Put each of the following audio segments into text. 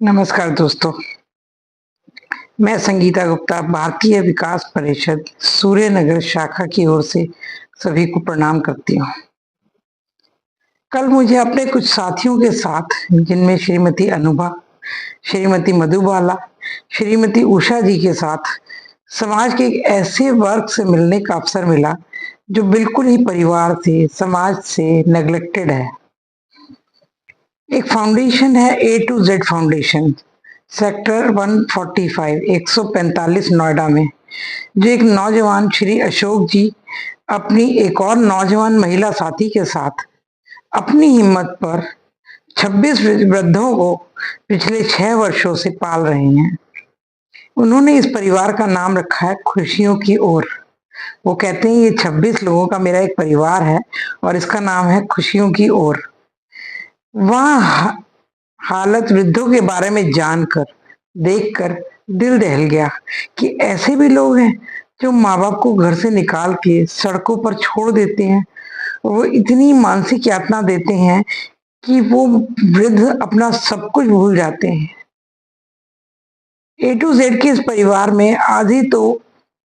नमस्कार दोस्तों, मैं संगीता गुप्ता भारतीय विकास परिषद सूर्यनगर शाखा की ओर से सभी को प्रणाम करती हूँ। कल मुझे अपने कुछ साथियों के साथ, जिनमें श्रीमती अनुभा, श्रीमती मधुबाला, श्रीमती उषा जी के साथ समाज के एक ऐसे वर्ग से मिलने का अवसर मिला जो बिल्कुल ही परिवार से, समाज से नेग्लेक्टेड है। एक फाउंडेशन है A to Z foundation, sector 145 145 Noida में, जो एक नौजवान श्री अशोक जी अपनी एक और नौजवान महिला साथी के साथ अपनी हिम्मत पर 26 वृद्धों को पिछले 6 वर्षों से पाल रहे हैं। उन्होंने इस परिवार का नाम रखा है खुशियों की ओर। वो कहते हैं ये 26 लोगों का मेरा एक परिवार है और इसका नाम है खुशियों की ओर। वह हालत वृद्धों के बारे में जानकर, देखकर दिल दहल गया कि ऐसे भी लोग हैं जो माँ बाप को घर से निकाल के सड़कों पर छोड़ देते हैं। वो इतनी मानसिक यातना देते हैं कि वो वृद्ध अपना सब कुछ भूल जाते हैं। ए टू जेड के इस परिवार में आधी तो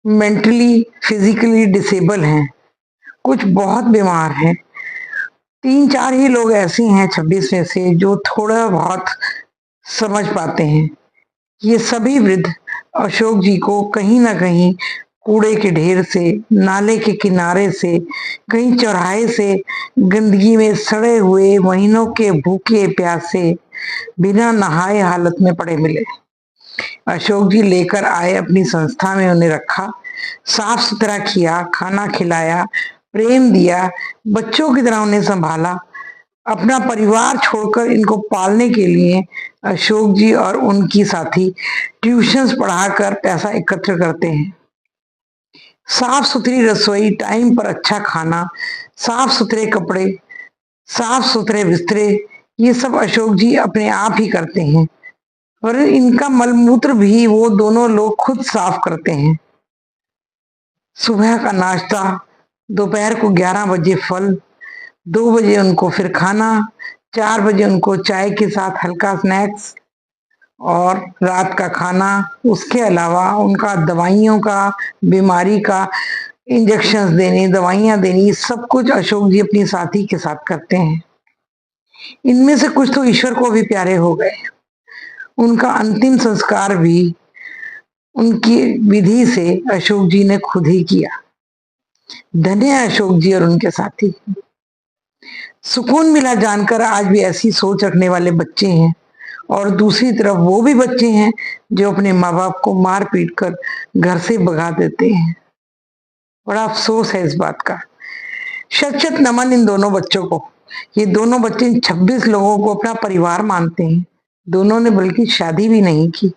मेंटली फिजिकली डिसेबल हैं, कुछ बहुत बीमार हैं। 3-4 ही लोग ऐसे हैं 26 में से जो थोड़ा बहुत समझ पाते हैं। ये सभी वृद्ध अशोक जी को कहीं ना कहीं कूड़े के ढेर से, नाले के किनारे से, कहीं चौराहे से गंदगी में सड़े हुए, महीनों के भूखे प्यासे, बिना नहाए हालत में पड़े मिले। अशोक जी लेकर आए, अपनी संस्था में उन्हें रखा, साफ सुथरा किया, खाना खिलाया, प्रेम दिया, बच्चों की तरह उन्हें संभाला। अपना परिवार छोड़कर इनको पालने के लिए अशोक जी और उनकी साथी ट्यूशंस पढ़ाकर पैसा एकत्र करते हैं। साफ सुथरी रसोई, टाइम पर अच्छा खाना, साफ सुथरे कपड़े, साफ सुथरे बिस्तरे, ये सब अशोक जी अपने आप ही करते हैं और इनका मलमूत्र भी वो दोनों लोग खुद साफ करते हैं। सुबह का नाश्ता, दोपहर को 11 बजे फल, 2 बजे उनको फिर खाना, 4 बजे उनको चाय के साथ हल्का स्नैक्स और रात का खाना। उसके अलावा उनका दवाइयों का, बीमारी का इंजेक्शंस देने, दवाइयां देनी, सब कुछ अशोक जी अपनी साथी के साथ करते हैं। इनमें से कुछ तो ईश्वर को भी प्यारे हो गए। उनका अंतिम संस्कार भी उनकी विधि से अशोक जी ने खुद ही किया। धन्य है अशोक जी और उनके साथी। सुकून मिला जानकर आज भी ऐसी सोच रखने वाले बच्चे हैं और दूसरी तरफ वो भी बच्चे हैं जो अपने माँ बाप को मार पीट कर घर से भगा देते हैं। बड़ा अफसोस है इस बात का। शत शत नमन इन दोनों बच्चों को। ये दोनों बच्चे इन 26 लोगों को अपना परिवार मानते हैं। दोनों ने बल्कि शादी भी नहीं की।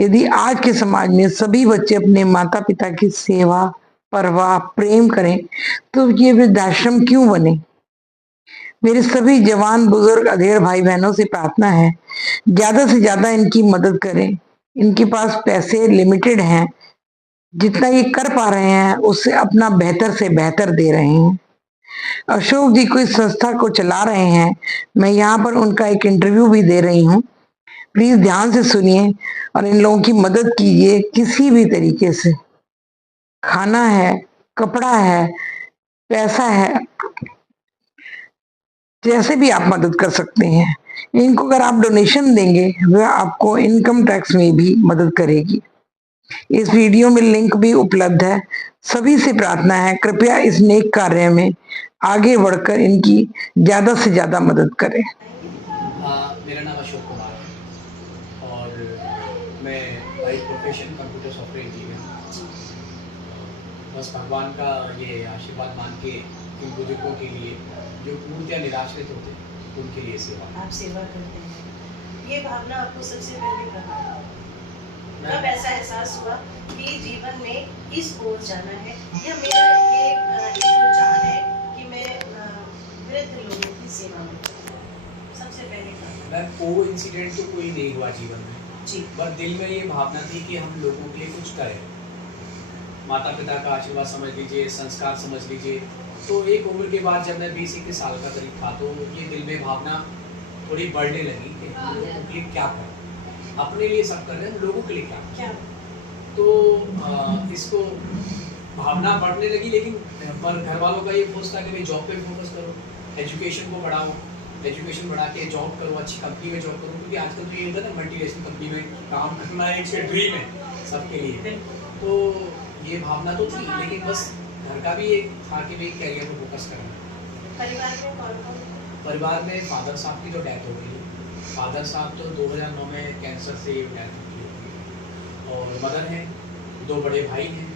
यदि आज के समाज में सभी बच्चे अपने माता पिता की सेवा, परवाह, प्रेम करें तो ये वृद्धाश्रम क्यों बने। मेरे सभी जवान बुजुर्ग अधेड़ भाई बहनों से प्रार्थना है, ज्यादा से ज्यादा इनकी मदद करें। इनके पास पैसे लिमिटेड हैं, जितना ये कर पा रहे हैं उससे अपना बेहतर से बेहतर दे रहे हैं। अशोक जी को इस संस्था को चला रहे हैं। मैं यहाँ पर उनका एक इंटरव्यू भी दे रही हूँ, प्लीज ध्यान से सुनिए और इन लोगों की मदद कीजिए किसी भी तरीके से। खाना है, कपड़ा है, पैसा है, जैसे भी आप मदद कर सकते हैं। इनको अगर आप डोनेशन देंगे वह आपको इनकम टैक्स में भी मदद करेगी। इस वीडियो में लिंक भी उपलब्ध है। सभी से प्रार्थना है, कृपया इस नेक कार्य में आगे बढ़कर इनकी ज्यादा से ज्यादा मदद करें। मेरा नाम अशोक कुमार है और मैं by profession computer software engineer हूँ। बस भगवान का ये आशीर्वाद मान के इन बुजुर्गों के लिए जो पूर्णतः निराश्रित होते हैं उनके लिए सेवा आप सेवा करते हैं। ये भावना आपको सबसे पहले कहा कब ऐसा एहसास हुआ कि जीवन में इस ओर जाना है, या मेरा ये रुझान है कि मैं वृद्ध लोगों की सेवा में सबसे पहले कहा? मैं वो इंसिडेंट तो कोई नहीं हुआ जीवन में जी, पर दिल में ये भावना थी कि हम लोगों के लिए कुछ करें। माता पिता का आशीर्वाद समझ लीजिए, संस्कार समझ लीजिए। तो एक उम्र के बाद जब मैं 20-21 साल का करीब था तो ये दिल में भावना थोड़ी बढ़ने लगी कि हम लोगों के लिए क्या करें, अपने लिए सब कर रहे हैं, लोगों के लिए क्या क्या करें। तो इसको भावना बढ़ने लगी, लेकिन पर घर वालों का ये फोर्स था कि भाई जॉब पे फोकस करो, एजुकेशन को बढ़ाओ, एजुकेशन बढ़ा के जॉब करो, अच्छी कंपनी में जॉब करो, क्योंकि आजकल तो ये होता है ना मल्टीनेशनल कंपनी में काम करना एक ड्रीम है सबके लिए। बिल्कुल। तो ये भावना तो थी, लेकिन बस घर का भी एक था कि भाई कैरियर पे फोकस करना। परिवार में कौन-कौन? परिवार में फादर साहब की तो डेथ हो गई, फादर साहब तो 2009 में कैंसर से डेथ हो गई, और मदर हैं, 2 बड़े भाई हैं,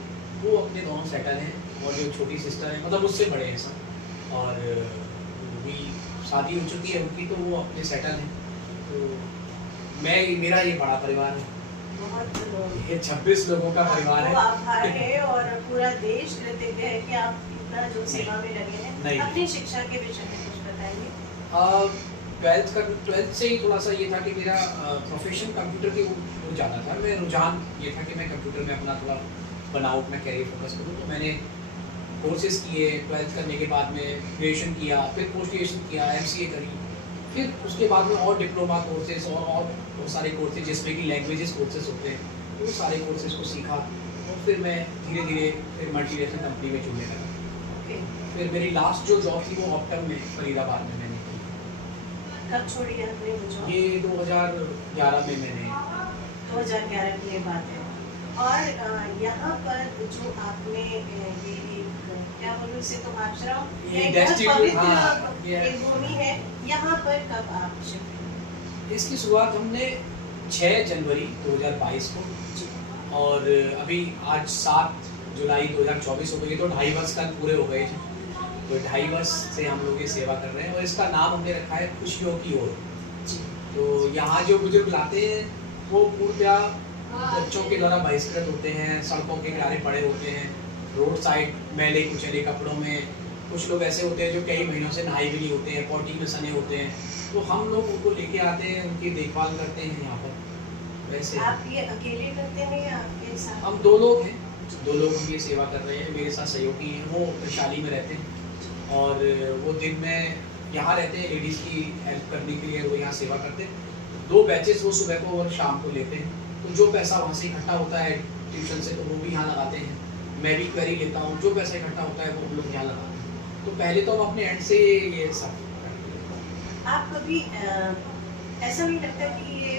वो अपने दोनों सेटल हैं, और जो छोटी सिस्टर है मतलब उससे बड़े हैं सब, और वो भी शादी हो चुकी है उनकी, तो वो अपने सेटल हैं। तो मेरा ये बड़ा परिवार है, बहुत लोग ये 26 लोगों का परिवार आपको है। आभार है और पूरा देश कृतज्ञ है कि आप इतना जो सेवा में लगे हैं। नहीं। अपनी शिक्षा के विषय में कुछ बताइए। 12th से ही थोड़ा सा ये था कि मेरा प्रोफेशन कंप्यूटर की वो ज़्यादा था, मैं रुझान ये था कि मैं कंप्यूटर में अपना थोड़ा बनाऊँ, अपना कैरियर फोकस करूँ। तो मैंने कोर्सेज किए, 12th करने के बाद में ग्रेजुएशन किया, फिर पोस्ट ग्रेजुएशन किया, MCA करी, फिर उसके बाद में और डिप्लोमा कोर्सेज और बहुत सारे कोर्सेज जिसमें कि लैंग्वेजेस कोर्सेज होते हैं, तो वो सारे कोर्सेज को सीखा, और फिर मैं धीरे धीरे फिर मल्टीनेशनल कंपनी में जुड़ने लगा। ओके। फिर मेरी लास्ट जो जॉब थी वो ऑप्टम में फरीदाबाद में मैंने की। कब छोड़ी है आपने वो जॉब? ये 2011 में मैंने 2011 की ये बात है। और यहाँ पर जो आपने ये क्या बोलूँ इसे, तो आश्रम ये एक destitute, पवित्र हाँ, ये एक भूमि है, यहाँ पर कब आप शिफ्ट हुए? इसकी शुरुआत हमने 6 जनवरी 2022 को, और अभी आज 7 जुलाई 2024 हो गई, तो 2.5 वर्ष कल पूरे हो गए थे। तो 2.5 वर्ष से हम लोग ये सेवा कर रहे हैं, और इसका नाम हमने रखा है खुशियों की ओर। तो यहाँ जो बुजुर्ग लाते हैं वो पूर्णतया बच्चों के द्वारा बहिष्कृत होते हैं, सड़कों के किनारे पड़े होते हैं, रोड साइड मैले कुचले कपड़ों में, कुछ लोग ऐसे होते हैं जो कई महीनों से नहाए भी नहीं होते हैं, पॉटी में सने होते हैं। तो हम लोग उनको लेके आते हैं, उनकी देखभाल करते हैं यहाँ पर। वैसे आप ये अकेले करते हैं या आपके साथ? हम 2 लोग हैं, 2 लोग हम ये सेवा कर रहे हैं। मेरे साथ सहयोगी हैं, वो वैशाली में रहते हैं, और वो दिन में यहाँ रहते हैं, लेडीज़ की हेल्प करने के लिए वो यहाँ सेवा करते हैं। 2 बैचेस वो सुबह को और शाम को लेते हैं, तो जो पैसा वहाँ से इकट्ठा होता है ट्यूशन से, तो वो भी यहाँ लगाते हैं। मैं भी क्वेरी लेता हूँ, जो पैसा इकट्ठा होता है वो हम लोग यहाँ लगाते हैं। तो पहले तो हम अपने एंड से ये सब करते हैं। आप कभी ऐसा नहीं लगता कि ये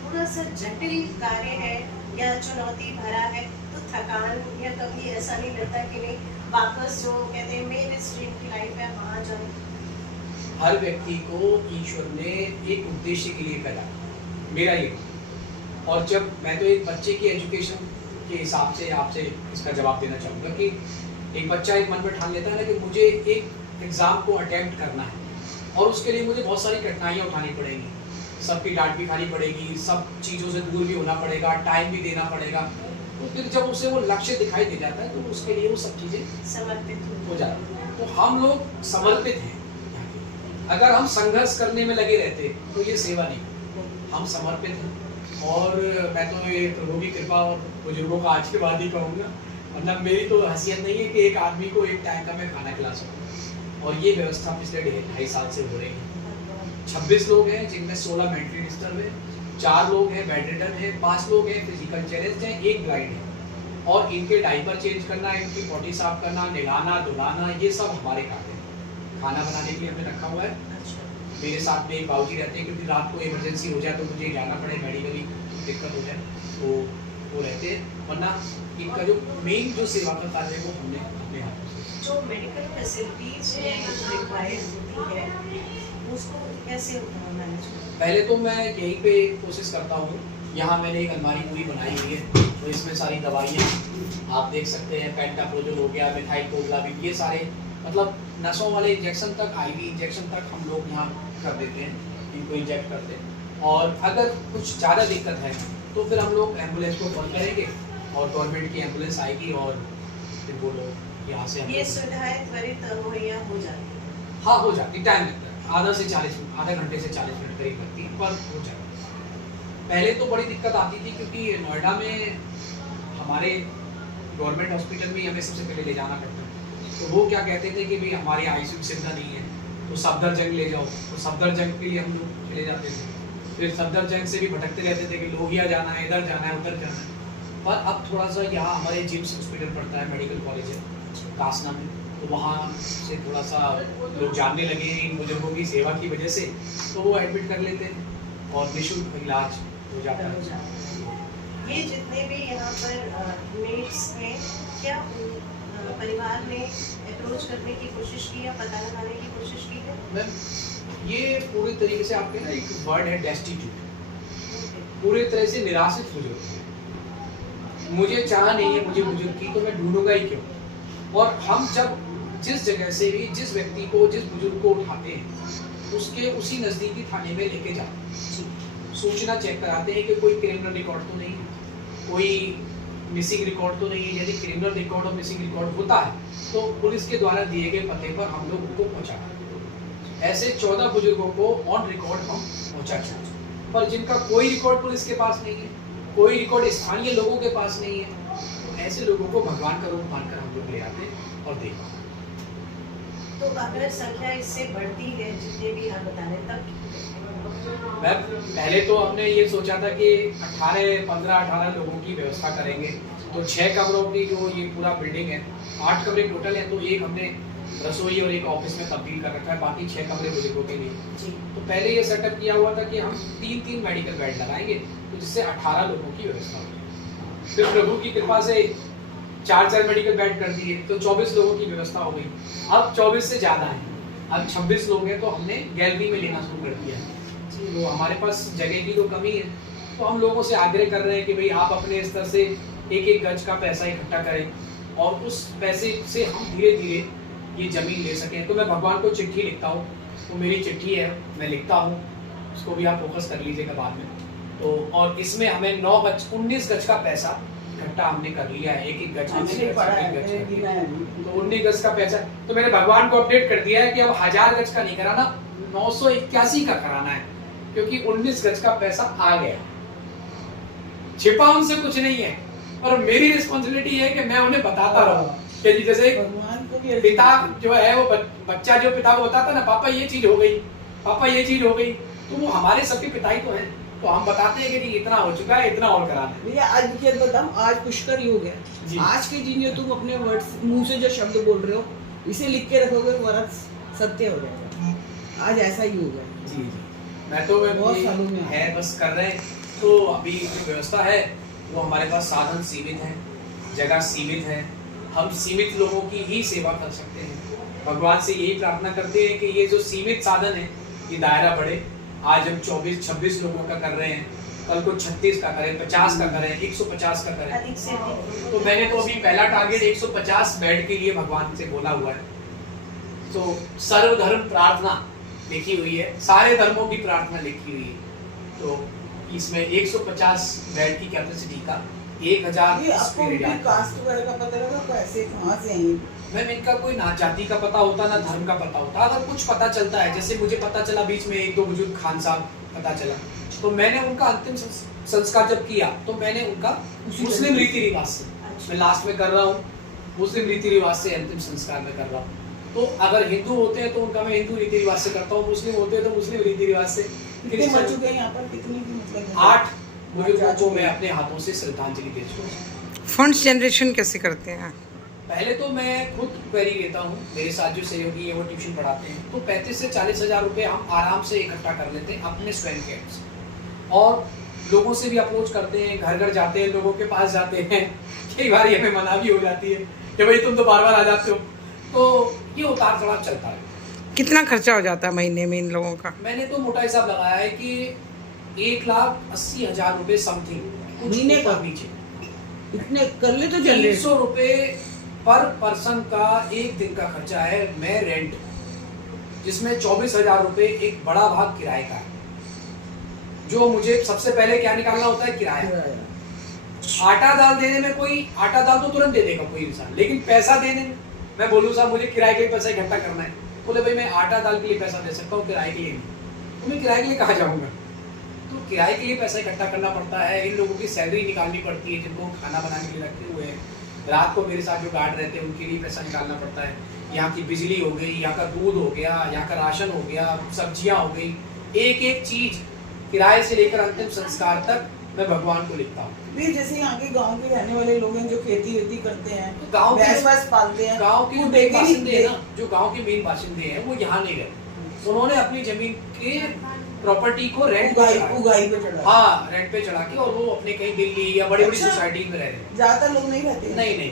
थोड़ा सा जटिल कार्य है या चुनौती भरा है, तो थकान या कभी ऐसा नहीं लगता कि नहीं वापस जो कहते हैं मेन स्ट्रीम की लाइफ है वहाँ जाऊँ? हर व्यक्ति को ईश्वर ने एक उद्देश्य के लिए पैदा किया, मेरा ये। और जब मैं तो एक बच्चे की एजुकेशन के हिसाब से आपसे इसका जवाब देना चाहूँगा कि एक बच्चा एक मन में ठान लेता है ना कि मुझे एक एग्ज़ाम को अटेम्प्ट करना है, और उसके लिए मुझे बहुत सारी कठिनाइयाँ उठानी पड़ेंगी, सबकी डांट भी खानी पड़ेगी, सब चीज़ों से दूर भी होना पड़ेगा, टाइम भी देना पड़ेगा। तो फिर जब उसे वो लक्ष्य दिखाई दे जाता है, तो उसके लिए वो सब चीज़ें समर्पित हो जाती हैं। तो हम लोग समर्पित हैं। अगर हम संघर्ष करने में लगे रहते तो ये सेवा नहीं, हम समर्पित हैं। और मैं तो ये प्रभु की कृपा और बुजुर्गों का आशीर्वाद ही कहूँगा, मतलब मेरी तो हैसियत नहीं है कि एक आदमी को एक टाइम का मैं खाना खिला सकूँ, और ये व्यवस्था पिछले 2.5 साल से हो रही है। 26 लोग हैं, जिनमें 16 मेंटली डिस्टर्ब है, 4 लोग हैं बेड रिडन है, 5 लोग हैं फिजिकल चैलेंज हैं, 1 ब्लाइंड है, और इनके डायपर चेंज करना, इनकी बॉडी साफ करना, नहलाना धुलाना, ये सब हमारे काम है। खाना बनाने के लिए हमने रखा हुआ है। मेरे साथ में एक बाबूजी रहते हैं, क्योंकि रात को इमरजेंसी हो जाए तो मुझे जाना पड़े, मेडिकली दिक्कत हो जाए तो वो रहते हैं, वरना इनका जो मेन जो सेवा का कार्य है वो हमने अपने हाथों से। जो मेडिकल फैसिलिटीज रिक्वायर्ड होती है उसको कैसे मैनेज करें? पहले तो मैं यहीं पे कोशिश करता हूँ, यहाँ मैंने एक अलमारी पूरी बनाई हुई है, तो इसमें सारी दवाइयाँ आप देख सकते हैं, पेंटाप्रोजोल हो गया, मिथाइल कोबलामिन, ये सारे मतलब नसों वाले इंजेक्शन तक, IV इंजेक्शन तक हम लोग यहाँ कर देते हैं, इनको इंजेक्ट करते हैं। और अगर कुछ ज़्यादा दिक्कत है तो फिर हम लोग एम्बुलेंस को कॉल करेंगे, और गवर्नमेंट की एम्बुलेंस आएगी, और फिर वो लोग यहाँ से ये सुविधाएं त्वरित मुहैया हो जाती है? हाँ हो जाती, टाइम लगता है, आधा घंटे से 40 मिनट करीब लगती है, पर हो जाती है। पहले तो बड़ी दिक्कत आती थी, क्योंकि नोएडा में हमारे गवर्नमेंट हॉस्पिटल में हमें सबसे पहले ले जाना पड़ता है, तो वो क्या कहते थे कि भाई हमारे ICU सुविधा नहीं है, तो सफदरजंग ले जाओ, तो सफदरजंग के लिए हम लोग चले जाते थे। फिर सफदरजंग से भी भटकते रहते थे कि लोहिया जाना है, इधर जाना है, उधर जाना है। पर अब थोड़ा सा यहाँ हमारे जिम्स हॉस्पिटल पड़ता है, मेडिकल कॉलेज है कासना में, तो वहाँ से थोड़ा सा लोग जानने लगे हैं इन बुजुर्गों की सेवा की वजह से, तो वो एडमिट कर लेते हैं और निःशुल्क इलाज हो जाता है। ये जितने भी यहाँ पर मेट्स हैं, क्या परिवार ने अप्रोच करने की कोशिश की या पता लगाने की कोशिश की है? मैम ये पूरी तरीके से आपके ना एक वर्ड है डेस्टिट्यूट, पूरी तरह से निराशित बुजुर्ग। मुझे चाह नहीं है मुझे बुजुर्ग की, तो मैं ढूंढूंगा ही क्यों। और हम जब जिस जगह से भी जिस व्यक्ति को, जिस बुजुर्ग को उठाते हैं, उसके उसी नज़दीकी थाने में लेके जाते हैं, सूचना चेक कराते हैं कि कोई क्रिमिनल रिकॉर्ड तो नहीं है, कोई मिसिंग रिकॉर्ड तो नहीं है। यदि क्रिमिनल रिकॉर्ड और मिसिंग रिकॉर्ड होता है तो पुलिस के द्वारा दिए गए पते पर हम लोग उनको पहुँचाते। ऐसे 14 बुजुर्गों को ऑन रिकॉर्ड हम पहुँचा चुके, पर जिनका कोई रिकॉर्ड पुलिस के पास नहीं है, कोई रिकॉर्ड स्थानीय लोगों के पास नहीं है, तो ऐसे लोगों को भगवान का रूप मानकर हम लोग ले आते और देखते। तो अगर संख्या इससे बढ़ती है, जितने भी आप बता रहे हैं, तब मैं पहले तो हमने ये सोचा था कि 15-18 लोगों की व्यवस्था करेंगे, तो 6 कमरों की जो ये पूरा बिल्डिंग है, 8 कमरे टोटल है, तो एक हमने रसोई और एक ऑफिस में तब्दील कर रखा है, बाकी 6 कमरे बुजुर्गों के लिए। जी। तो पहले ये सेटअप किया हुआ था कि हम 3-3 मेडिकल बेड लगाएंगे, तो जिससे 18 लोगों की व्यवस्था होगी। फिर प्रभु की कृपा से 4-4 मेडिकल बेड कर दिए, तो 24 लोगों की व्यवस्था हो गई। अब 24 से ज़्यादा है, अब 26 लोग हैं, तो हमने गैलरी में लेना शुरू कर दिया है। तो हमारे पास जगह की तो कमी है, तो हम लोगों से आग्रह कर रहे हैं कि भाई आप अपने स्तर से 1-1 गज का पैसा इकट्ठा करें और उस पैसे से हम धीरे धीरे ये ज़मीन ले सकें। तो मैं भगवान को चिट्ठी लिखता हूँ, तो मेरी चिट्ठी है, मैं लिखता हूँ, उसको भी आप फोकस कर लीजिएगा बाद में। तो और इसमें हमें 19 गज का पैसा इकट्ठा हमने कर लिया है, 1-1 गज का, तो 19 गज का पैसा। तो मैंने भगवान को अपडेट कर दिया है कि अब 1000 गज का नहीं कराना, 981 का कराना है, क्योंकि 19 गज का पैसा आ गया। छिपा उनसे कुछ नहीं है, पर मेरी रिस्पॉन्सिबिलिटी है कि मैं उन्हें बताता रहूं कि जैसे पिता जो है वो बच्चा जो पिता को बताता ना, पापा ये चीज हो गई, पापा ये चीज हो गई, तो वो हमारे सबके पिता ही तो हैं, तो हम बताते हैं कि इतना हो चुका है, इतना और कराना है। भैया आज देखिए बताऊं, आज पुष्कर योग है। आज के दिन जो तुम अपने वर्ड्स मुंह से जो शब्द बोल रहे हो, इसे लिख के रखोगे, वरद सत्य हो जाएगा। आज ऐसा ही योग है। जी जी, मैं तो बहुत सालों में है बस कर रहे हैं। तो अभी जो व्यवस्था है वो हमारे पास साधन सीमित है, जगह सीमित है, हम सीमित लोगों की ही सेवा कर सकते हैं। भगवान से यही प्रार्थना करते हैं कि ये जो सीमित साधन है ये दायरा बढ़े। आज हम 24-26 लोगों का कर रहे हैं, कल को 36 का करें, 50 का करें, 150 का करें। अधिक से अधिक। तो मैंने तो अभी पहला टारगेट 150 बेड के लिए भगवान से बोला हुआ है। तो सर्वधर्म प्रार्थना लिखी हुई है, सारे धर्मों की प्रार्थना लिखी हुई है। तो इसमें 150 बेड की कैपेसिटी का 1000 कास्ट वगैरह का पता लगा, पैसे कहाँ से आएंगे? मैम इनका कोई ना जाति का पता होता ना धर्म का पता होता। अगर कुछ पता चलता है, जैसे मुझे पता चला बीच में 1-2 बुजुर्ग खान साहब पता चला, तो मैंने उनका अंतिम संस्कार जब किया तो मैंने उनका मुस्लिम रीति रिवाज से, मैं लास्ट में कर रहा हूँ, मुस्लिम रीति रिवाज से अंतिम संस्कार में कर रहा हूँ। तो अगर हिंदू होते हैं तो उनका मैं हिंदू रीति रिवाज से करता हूँ, मुस्लिम होते हैं तो मुस्लिम रीति रिवाज से। कितने मर चुके हैं यहाँ पर, कितनी की मतलब? 8 बुजुर्गों को मैं अपने हाथों से श्रद्धांजलि दे चुका हूँ। फंड्स जनरेशन कैसे करते हैं? पहले तो मैं खुद क्वेरी लेता हूँ, मेरे साथ जो सहयोगी है वो ट्यूशन पढ़ाते हैं, तो 35 से 40 हज़ार रुपये हम आराम से इकट्ठा कर लेते हैं अपने स्वयं के ऐप से। और लोगों से भी अप्रोच करते हैं, घर घर जाते हैं, लोगों के पास जाते हैं। कई बार ये हमें मना भी हो जाती है कि भाई तुम तो बार बार आ जाते हो, तो ये उतार चढ़ाव चलता है। कितना खर्चा हो जाता है महीने में इन लोगों का? मैंने तो मोटा हिसाब लगाया है कि 1,80,000 रुपये समथिंग, महीने का पीछे इतने कर ले तो चल रहे। 300 रुपये पर पर्सन का एक दिन का खर्चा है। मैं रेंट, जिसमें 24,000 रुपये एक बड़ा भाग किराए का है, जो मुझे सबसे पहले क्या निकालना होता है, किराया। आटा दाल देने में कोई आटा दाल तो तुरंत दे देगा कोई इंसान, लेकिन पैसा देने में मैं बोलूँ साहब मुझे किराए के लिए पैसा इकट्ठा करना है, बोले भाई मैं आटा दाल के लिए पैसा दे सकता हूँ, किराए के लिए नहीं, तो मैं किराए के लिए कहाँ जाऊँगा? तो किराए के लिए पैसा इकट्ठा करना पड़ता है। इन लोगों की सैलरी निकालनी पड़ती है, जिनको खाना बनाने के लिए रखे हुए हैं, रात को मेरे साथ जो गार्ड रहते हैं उनके लिए पैसा निकालना पड़ता है। यहाँ की बिजली हो गई, यहाँ का दूध हो गया, यहाँ का राशन हो गया, सब्जियाँ हो गई, एक एक चीज किराए से लेकर अंतिम संस्कार तक मैं भगवान को लिखता हूँ। भी जैसे यहाँ के गांव के रहने वाले लोग हैं जो खेती वेती करते हैं, तो गांव भैंस वैस पालते हैं, गांव के वो मेन डेली बाशिंदे हैं ना, जो गांव के मेन बाशिंदे हैं वो यहाँ नहीं रहते, उन्होंने अपनी जमीन के प्रॉपर्टी को रेंट उगाई पे चढ़ा, हाँ रेंट पे चढ़ा के, और वो अपने कहीं दिल्ली या बड़ी बड़ी अच्छा। सोसाइटी में रह रहे हैं। ज्यादातर लोग नहीं रहते हैं। नहीं,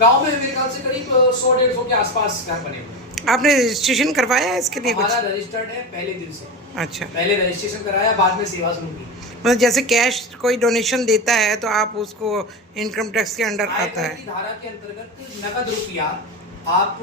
गांव में मेरे ख्याल से करीब 100-150 के आसपास घर बने हुए हैं। आपने रजिस्ट्रेशन करवाया है इसके लिए कुछ? हमारा रजिस्टर्ड है पहले दिन से। अच्छा, पहले रजिस्ट्रेशन कराया, बाद में सेवा शुरू की। मतलब जैसे कैश कोई डोनेशन देता है तो आप उसको इनकम टैक्स के अंडर आता आयकर है। की धारा के अंतर्गत नकद रुपया आप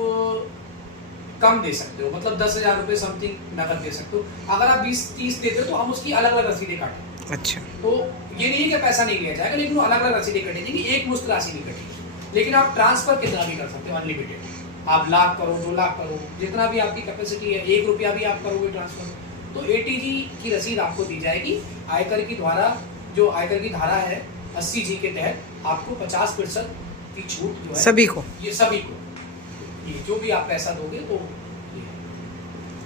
कम दे सकते हो, मतलब 10,000 रुपये समथिंग नकद दे सकते हो। अगर आप 20-30 देते हो तो हम उसकी अलग अलग रसीदें काटें। अच्छा, तो ये नहीं है कि पैसा नहीं लिया जाएगा, लेकिन वो अलग अलग रसीदें कटेंगी, एक मुश्त राशि नहीं कटेगी। लेकिन आप ट्रांसफर कितना भी कर सकते हो, अनलिमिटेड। आप लाख करो, 2 लाख करो, जितना भी आपकी कैपेसिटी है, 1 रुपया भी आप करोगे ट्रांसफर तो ATG की रसीद आपको दी जाएगी। आयकर की धारा, जो आयकर की धारा है 80G के तहत आपको 50% की छूट जो है सभी को, ये सभी को, ये जो भी आप पैसा दोगे तो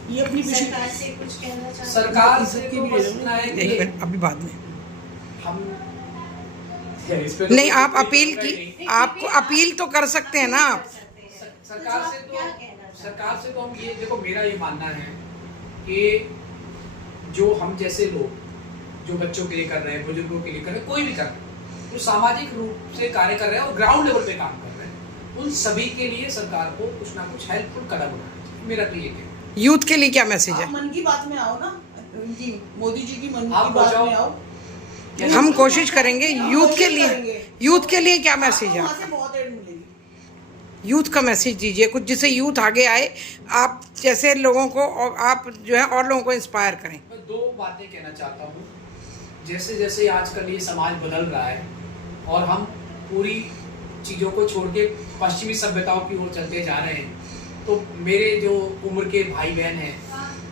ये अपनी सरकार से कुछ कहना चाहते हैं? सरकार से इसकी तो भी बस ले लो। इतना है एक कि मिनट अभी बाद में। हम इस पे तो नहीं, आप कोई अपील कोई की, नहीं। आपको अपील तो कर सकते हैं ना आप। सरकार से क्या कहना चाहते हैं? सरकार से तो हम ये, देखो मेरा ये मानना है कि जो हम जैसे लोग जो बच्चों के लिए कर रहे हैं, बुजुर्गों के लिए कर रहे हैं, कोई भी कर रहे हैं, जो सामाजिक रूप से कार्य कर रहे हैं और ग्राउंड लेवल पे काम कर रहे हैं, उन सभी के लिए सरकार को कुछ ना कुछ हेल्पफुल कदम उठाना चाहिए। मेरा तो ये कहना है। यूथ के लिए क्या मैसेज है? आप मन की बात में आओ ना, उनकी मोदी जी की मन आप की बात बचाओ। में आओ। हम कोशिश करेंगे यूथ के कोशिश लिए। करेंगे। यूथ के लिए क्या मैसेज है आपको वहाँ से आपका? बहुत एड मिलेगी। यूथ का मैसेज दीजिए कुछ, जिससे यूथ आगे आए, आप जैसे लोगों को, और आप जो है और लोगों को इंस्पायर करें। मैं 2 बातें कहना चाहता हूँ। जैसे जैसे आजकल ये समाज बदल रहा है और हम पूरी चीज़ों को छोड़ के पश्चिमी सभ्यताओं की ओर चलते जा रहे हैं, तो मेरे जो उम्र के भाई बहन हैं,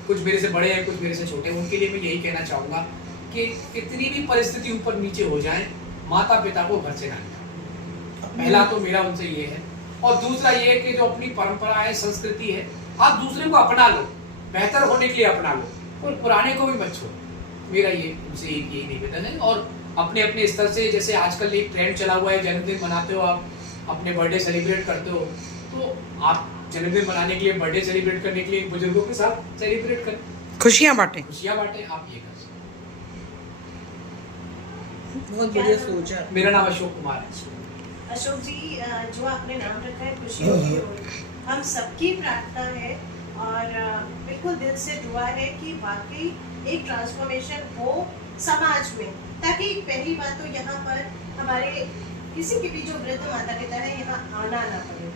कुछ मेरे से बड़े हैं, कुछ मेरे से छोटे हैं, उनके लिए मैं यही कहना चाहूँगा कि कितनी भी परिस्थिति ऊपर नीचे हो जाए, माता पिता को घर से ना निकालें। पहला तो मेरा उनसे ये है। और दूसरा ये है कि जो अपनी परंपरा है, संस्कृति है, आप दूसरे को अपना लो, बेहतर होने के लिए अपना लो, और पुराने को भी मत छोड़ो। मेरा ये उनसे यही निवेदन है। और अपने अपने स्तर से, जैसे आजकल एक ट्रेंड चला हुआ है, जन्मदिन मनाते हो आप, अपने बर्थडे सेलिब्रेट करते हो, तो आप जन्मदिन मनाने के लिए, बर्थडे सेलिब्रेट करने के लिए बुजुर्गों के साथ सेलिब्रेट करें, खुशियाँ बांटें। खुशियाँ बांटें। आप ये कर सकते बहुत बढ़िया सोच है। हैं। मेरा नाम अशोक कुमार है। अशोक जी, जो आपने नाम रखा है खुशियों की ओर, हम सबकी प्रार्थना है और बिल्कुल दिल से दुआ है कि वाकई एक ट्रांसफॉर्मेशन हो समाज में, ताकि पहली बात तो यहाँ पर हमारे किसी के भी जो वृद्ध माता पिता है यहाँ आना ना पड़े,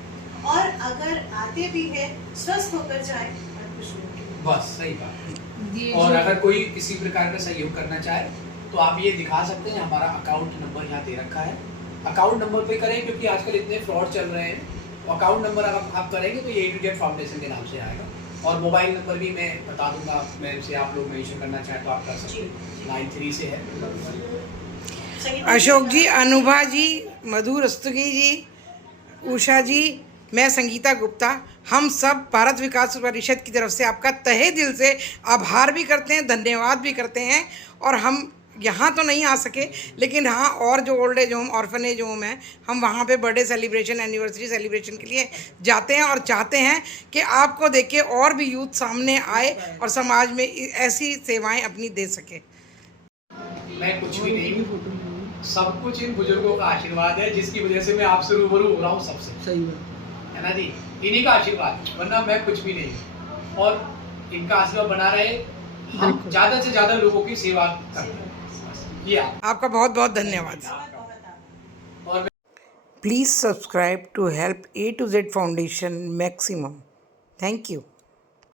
और अगर आते भी हैं स्वस्थ होकर जाए और खुश होकर। बस सही बात है। और अगर कोई किसी प्रकार का सहयोग करना चाहे तो आप ये दिखा सकते हैं, हमारा अकाउंट नंबर यहाँ दे रखा है। अकाउंट नंबर पे करें, क्योंकि आजकल इतने फ्रॉड चल रहे हैं। तो अकाउंट नंबर अगर आप करेंगे तो ये A to Z फाउंडेशन के नाम से आएगा। और मोबाइल नंबर भी मैं बता दूंगा, मैं से आप लोग मेंशन करना चाहें तो आप कर सकते हैं। 93 से है। अशोक जी, अनुभा जी, मधु रस्तोगी जी, उषा जी, मैं संगीता गुप्ता, हम सब भारत विकास परिषद की तरफ से आपका तहे दिल से आभार भी करते हैं, धन्यवाद भी करते हैं। और हम यहाँ तो नहीं आ सके, लेकिन हाँ, और जो old age home, orphanage home है, हम वहाँ पे बर्थडे सेलिब्रेशन, एनिवर्सरी सेलिब्रेशन के लिए जाते हैं और चाहते हैं कि आपको देख के और भी यूथ सामने आए और समाज में ऐसी सेवाएं अपनी दे सके। मैं कुछ भी नहीं हूँ, सब कुछ इन बुजुर्गों का आशीर्वाद है, जिसकी वजह से मैं आपसे रूबरू हो रहा हूँ सबसे। सही बात है ना जी, इन्हीं का आशीर्वाद, वरना मैं कुछ भी नहीं हूँ। और इनका आशीर्वाद बना रहे, हम ज़्यादा से ज़्यादा लोगों की सेवा करते हैं। ये आपका बहुत बहुत धन्यवाद। और please subscribe to help A to Z foundation maximum. Thank you.